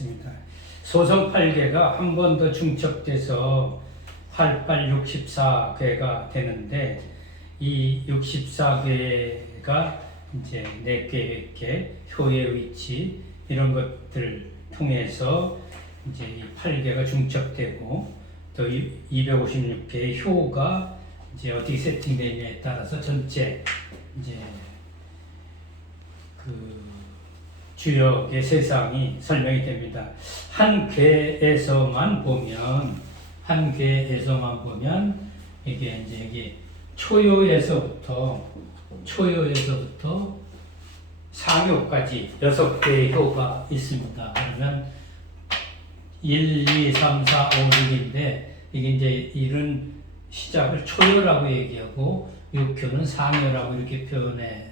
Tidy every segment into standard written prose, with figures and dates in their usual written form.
하겠습니다. 소성 8궤가 한 번 더 중첩돼서 8864궤가 되는데, 이 64궤가 이제 4개, 100개, 효의 위치 이런 것들 통해서 이제 이 8궤가 중첩되고, 또 256개의 효가 이제 어떻게 세팅되느냐에 따라서 전체 이제 그 주역의 세상이 설명이 됩니다. 한 궤에서만 보면 이게 이제 여기 초요에서부터 상요까지 6개의 효가 있습니다. 그러면 1, 2, 3, 4, 5, 6인데, 이게 이제 이런 시작을 초요라고 얘기하고 6효는 상요라고 이렇게 표현해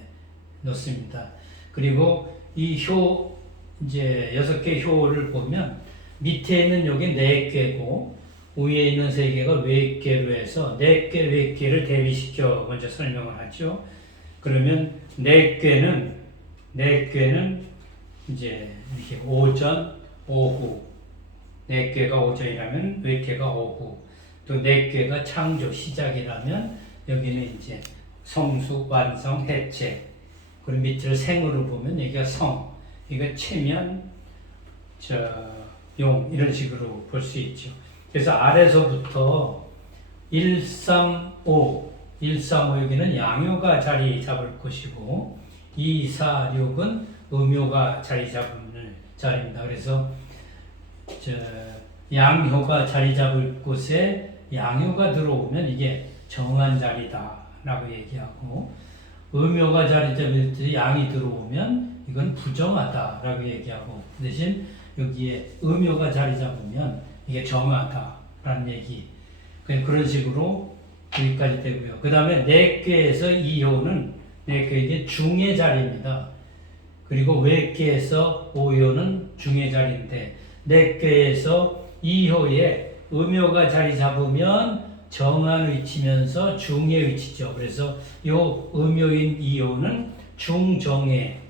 놓습니다. 그리고 이 효, 이제 6개 효를 보면 밑에 있는 요게 4개고 위에 있는 3개가 외계로 해서 4개 외계를 대비시켜 먼저 설명을 하죠. 그러면 4개는 이제 이렇게 오전, 오후, 4개가 오전이라면 외계가 오후, 또 4개가 창조 시작이라면 여기는 이제 성숙, 완성, 해체. 그리고 밑을 생으로 보면 여기가 성, 이거 체면, 용 이런 식으로 볼 수 있죠. 그래서 아래서부터 135 여기는 양효가 자리 잡을 것이고 2, 4, 6은 음효가 자리 잡을 자리입니다. 그래서 양효가 자리 잡을 곳에 양효가 들어오면 이게 정한 자리다 라고 얘기하고, 음효가 자리 잡을 때 양이 들어오면 이건 부정하다 라고 얘기하고, 그 대신 여기에 음효가 자리 잡으면 이게 정하다 라는 얘기. 그런 식으로 여기까지 되고요. 그 다음에 4개에서 2효는 4개 이게 중의 자리입니다. 그리고 외계에서 5효는 중의 자리인데, 4개에서 2효에 음효가 자리 잡으면 정한 위치면서 중의 위치죠. 그래서 요 음효인 2효는 중정에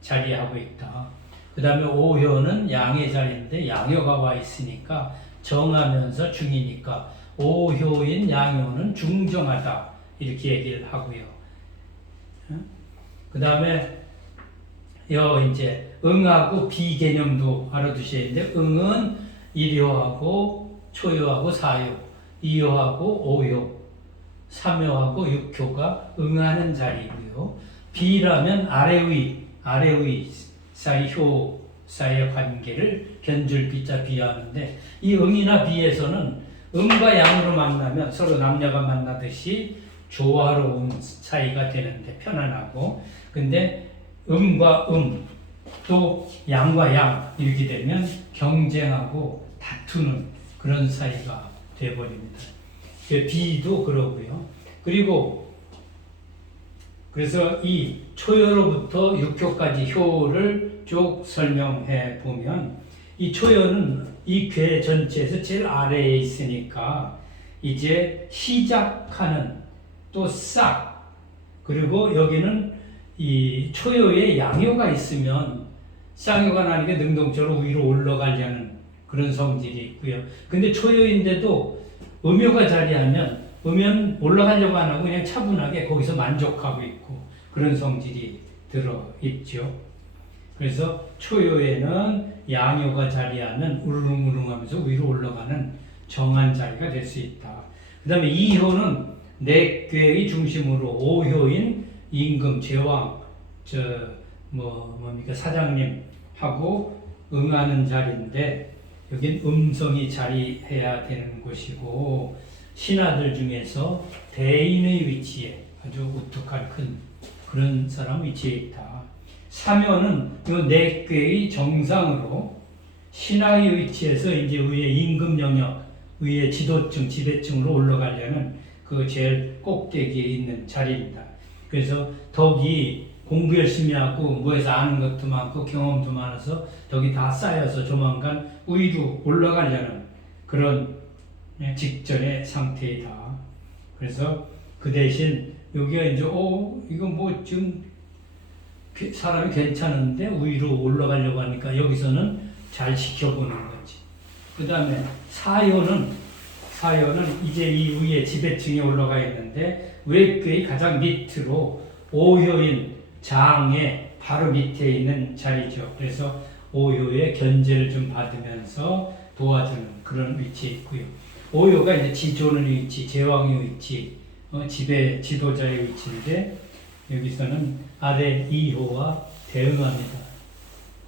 자리하고 있다. 그 다음에 5효는 양의 자리인데 양효가 와 있으니까 정하면서 중이니까 5효인 양효는 중정하다 이렇게 얘기를 하고요. 그 다음에 이제 응하고 비개념도 알아두셔야 되는데, 응은 1효하고 초효하고 4효, 2효하고 5효, 3효하고 6효가 응하는 자리고요. 비라면 아래의 사이 효 사이의 관계를 견줄 비자 비하하는데, 이 응이나 비에서는 음과 양으로 만나면 서로 남녀가 만나듯이 조화로운 사이가 되는데 편안하고, 근데 음과 또 양과 양 이렇게 되면 경쟁하고 다투는 그런 사이가 되어버립니다. 비도 그러고요. 그래서 이 초효로부터 6효까지 효를 쭉 설명해 보면, 이 초효는 이 궤 전체에서 제일 아래에 있으니까 이제 시작하는 또 싹, 그리고 여기는 이 초효에 양효가 있으면 쌍효가 나니까 능동적으로 위로 올라가려는 그런 성질이 있고요. 근데 초효인데도 음효가 자리하면 음은 올라가려고 안 하고 그냥 차분하게 거기서 만족하고 있고 그런 성질이 들어있죠. 그래서 초효에는 양효가 자리하면 우르릉우릉하면서 위로 올라가는 정한 자리가 될 수 있다. 그 다음에 2효는 4궤의 중심으로 5효인 임금, 제왕, 사장님하고 응하는 자리인데, 여긴 음성이 자리해야 되는 곳이고, 신하들 중에서 대인의 위치에 아주 우뚝한 큰 그런 사람 위치에 있다. 3효는 이 4궤의 정상으로 신하의 위치에서 이제 위에 임금 영역, 위에 지도층, 지배층으로 올라가려는 그 제일 꼭대기에 있는 자리입니다. 그래서 덕이 공부 열심히 하고 뭐해서 아는 것도 많고 경험도 많아서 덕이 다 쌓여서 조만간 위로 올라가려는 그런 직전의 상태이다. 그래서 그 대신 여기가 이제 이거 뭐 지금 사람이 괜찮은데 위로 올라가려고 하니까 여기서는 잘 지켜보는 거지. 그 다음에 사요는 이제 이 위에 지배층에 올라가 있는데 외궤의 가장 밑으로 오효인 장의 바로 밑에 있는 자리죠. 그래서 오효의 견제를 좀 받으면서 도와주는 그런 위치에 있고요. 오효가 이제 지존의 위치, 제왕의 위치, 지도자의 위치인데 여기서는 아래 2호와 대응합니다.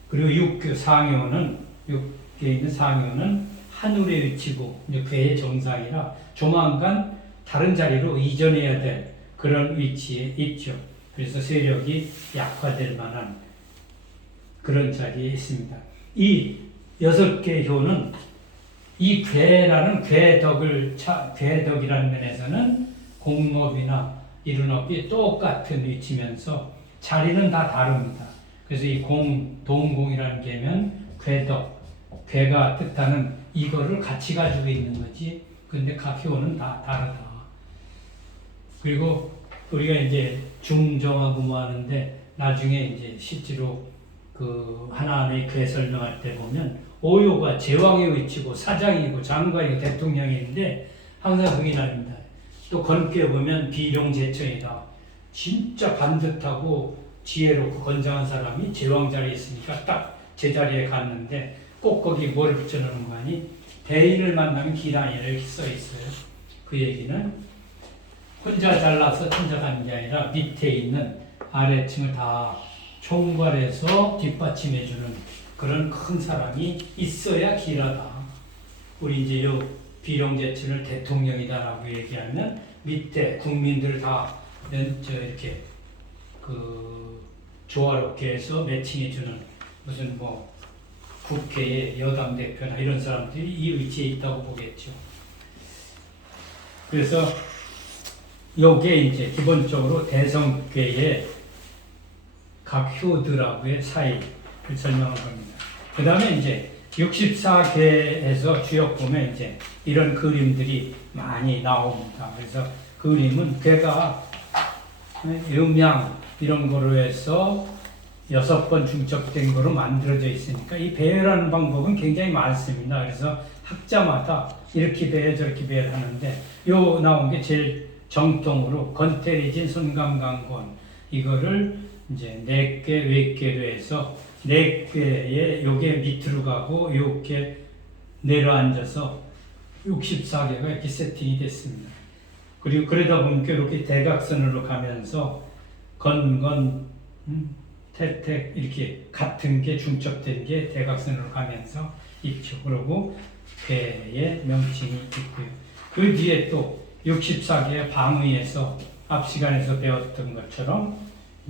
그리고 육교 상효는 육교에 있는 상효는 하늘에 위치고 이제 괴의 정상이라 조만간 다른 자리로 이전해야 될 그런 위치에 있죠. 그래서 세력이 약화될 만한 그런 자리에 있습니다. 이 6개 효는 이 괴라는 괴덕이라는 면에서는 공업이나 이른업이 똑같은 위치면서 자리는 다 다릅니다. 그래서 이 동공이라는 게면 괴덕, 괴가 뜻하는 이거를 같이 가지고 있는 거지. 근데 각 효는 다 다르다. 그리고 우리가 이제 중정하고 뭐 하는데 나중에 이제 실제로 그 하나하나의 괴 설명할 때 보면 오효가 제왕의 위치고 사장이고 장관이고 대통령인데 항상 그게 나옵니다. 또 건괴 보면 비룡제천이다. 진짜 반듯하고 지혜롭고 건장한 사람이 제왕 자리에 있으니까 딱 제자리에 갔는데 꼭 거기 뭘 붙여놓는 거 아니? 대인을 만나면 기란이라 이렇게 써 있어요. 그 얘기는 혼자 잘나서 천자 가는 게 아니라 밑에 있는 아래층을 다 총괄해서 뒷받침해주는 그런 큰 사람이 있어야 길하다. 우리 이제 요 비룡제천을 대통령이다라고 얘기하면 밑에 국민들 다 이렇게 조화롭게 해서 매칭해주는 무슨 뭐 국회의 여당 대표나 이런 사람들이 이 위치에 있다고 보겠죠. 그래서 요게 이제 기본적으로 대성계의 각 효들하고의 사이를 설명한 겁니다. 그 다음에 이제 64개에서 주역 보면 이제 이런 그림들이 많이 나옵니다. 그래서 그림은 괴가 음양 이런 거로 해서 6번 중첩된 거로 만들어져 있으니까 이 배열하는 방법은 굉장히 많습니다. 그래서 학자마다 이렇게 배열 저렇게 배열하는데 요 나온 게 제일 정통으로 건태리진 손감강권 이거를 이제 4개 외계로 해서 4개의 요게 밑으로 가고 요게 내려앉아서 64개가 이렇게 세팅이 됐습니다. 그리고 그러다 보니까 이렇게 대각선으로 가면서 건건 태택 이렇게 같은 게 중첩된 게 대각선으로 가면서 있죠. 그리고 배의 명칭이 있고요. 그 뒤에 또 64개의 방위에서 앞 시간에서 배웠던 것처럼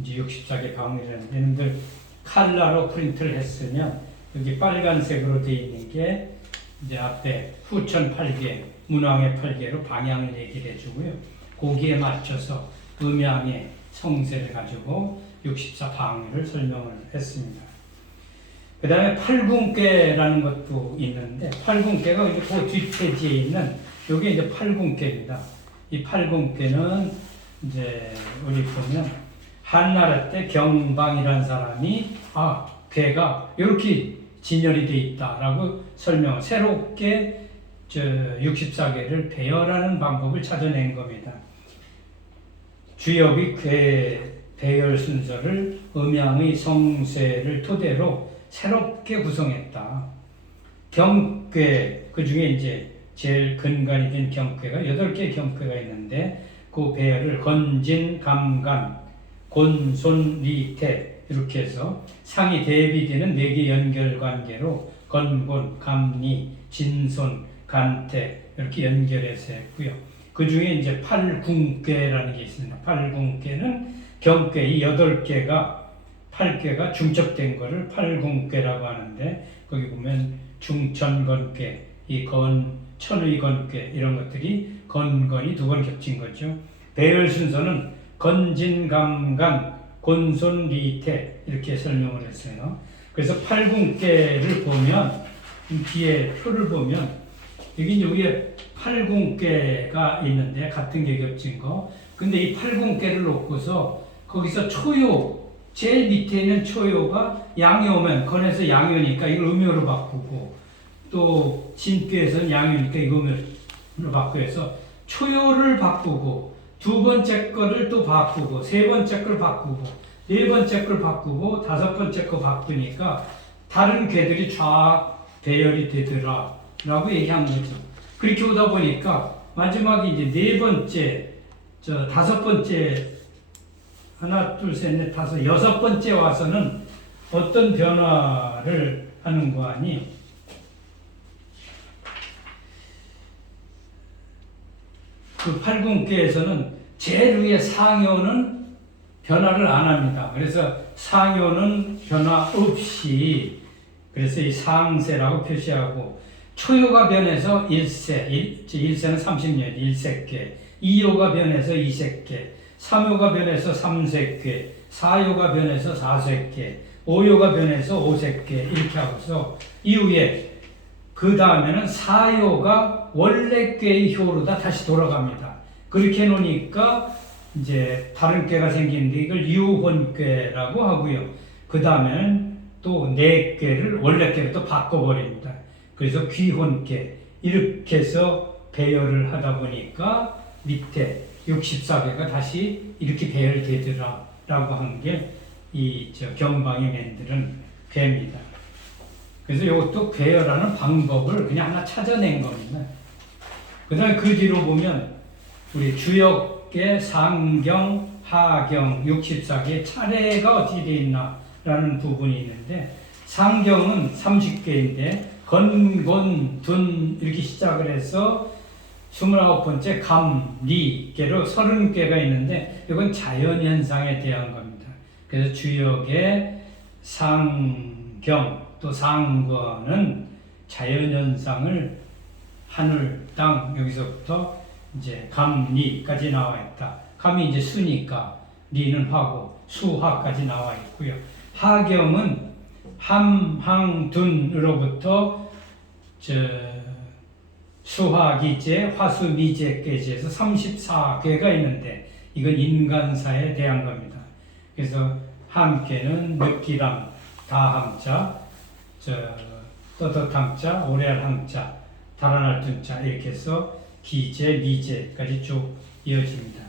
이제 64개 방위라는 게 여러분들 칼라로 프린트를 했으면 여기 빨간색으로 되어 있는 게 이제 앞에 후천 8개, 문왕의 8개로 방향을 얘기를 해주고요. 거기에 맞춰서 음양의 성세를 가지고 64방위를 설명을 했습니다. 그 다음에 팔궁계라는 것도 있는데 팔궁계가 이제 그 뒷페이지에 있는 이게 이제 팔궁계입니다. 이 팔궁계는 이제 우리 보면 한나라 때 경방이라는 사람이 괴가 이렇게 진열이 되어 있다라고 설명을 새롭게 64개를 배열하는 방법을 찾아낸 겁니다. 주역이 괴 배열 순서를 음양의 성세를 토대로 새롭게 구성했다. 경괴 그 중에 이제 제일 근간이 된 경괴가 8개의 경괴가 있는데 그 배열을 건진, 감간, 곤손, 리태 이렇게 해서 상이 대비되는 4개 연결관계로 건곤, 감리, 진손, 간태 이렇게 연결해서 했고요. 그 중에 이제 팔궁괴라는 게 있습니다. 팔궁괴는 경괴 이 8개가 중첩된 거를 팔궁괴라고 하는데 거기 보면 중천건괴, 이 천의 건괴 이런 것들이 건건이 2번 겹친 거죠. 배열 순서는 건진감간, 곤손리태 이렇게 설명을 했어요. 그래서 팔궁괴를 보면 뒤에 표를 보면 여기 위에 팔궁괴가 있는데 같은 게 겹친 거. 근데 이 팔궁괴를 놓고서 거기서 초요 제일 밑에 있는 초요가 양이 오면 건에서 양요니까 이걸 음요로 바꾸고 또 진표에서는 양요니까 이거 음요로 바꾸고 해서 초요를 바꾸고 두 번째 거를 또 바꾸고 세 번째 걸 바꾸고 네 번째 걸 바꾸고 다섯 번째 거 바꾸니까 다른 궤들이 쫙 배열이 되더라 라고 얘기한 거죠. 그렇게 오다 보니까 마지막에 이제 네 번째 다섯 번째 하나 둘 셋 넷 다섯 여섯 번째 와서는 어떤 변화를 하는 거 아니? 그 팔궁계에서는 제일 위에 상요는 변화를 안 합니다. 그래서 상요는 변화 없이 그래서 이 상세라고 표시하고 초요가 변해서 1세, 1세는 30년, 1세께 2요가 변해서 2세께 3요가 변해서 3세께 4요가 변해서 4세께 5요가 변해서 5세께 이렇게 하고서 이후에 그 다음에는 4요가 원래 꾀의 효로다 다시 돌아갑니다. 그렇게 해놓으니까 이제 다른 꾀가 생기는데 이걸 유혼꾀라고 하고요. 그 다음에는 또 네 꾀를 원래 꾀로 또 바꿔버립니다. 그래서 귀혼께 이렇게 해서 배열을 하다 보니까 밑에 64개가 다시 이렇게 배열되더라 라고 한 게 이 경방에 만드는 괴입니다. 그래서 이것도 배열하는 방법을 그냥 하나 찾아낸 겁니다. 그 다음에 그 뒤로 보면 우리 주역계 상경, 하경 64개 차례가 어떻게 되어 있나 라는 부분이 있는데 상경은 30개인데 건, 곤, 둔 이렇게 시작을 해서 29번째 감, 리, 개로 30개가 있는데 이건 자연현상에 대한 겁니다. 그래서 주역의 상경 또 상권은 자연현상을 하늘, 땅 여기서부터 이제 감, 리까지 나와 있다. 감이 이제 수니까 리는 화고 수화까지 나와 있고요. 하경은 함, 항, 둔으로부터 수화기제, 화수미제까지 해서 34괴가 있는데 이건 인간사에 대한 겁니다. 그래서 함께는 느끼람, 다함자, 떠덧함자, 오래할함자, 달아날 둔자 이렇게 해서 기제, 미제까지 쭉 이어집니다.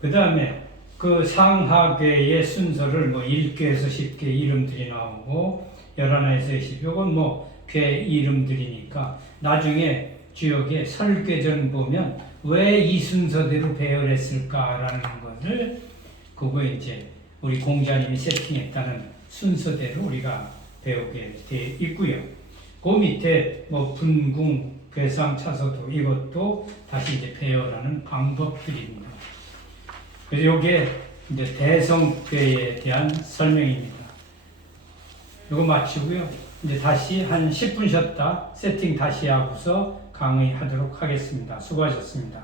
그 다음에 그 상하괴의 순서를 뭐 1괴에서 10개 이름들이 나오고 11에서 20, 요건 뭐 괴 이름들이니까 나중에 주역의 설괴전 보면 왜 이 순서대로 배열했을까라는 것을 그거 이제 우리 공자님이 세팅했다는 순서대로 우리가 배우게 돼 있고요. 그 밑에 뭐 분궁, 괴상, 차서도 이것도 다시 이제 배열하는 방법들입니다. 그래서 이게 이제 대성괴에 대한 설명입니다. 이거 마치고요. 이제 다시 한 10분 쉬었다 세팅 다시 하고서 강의하도록 하겠습니다. 수고하셨습니다.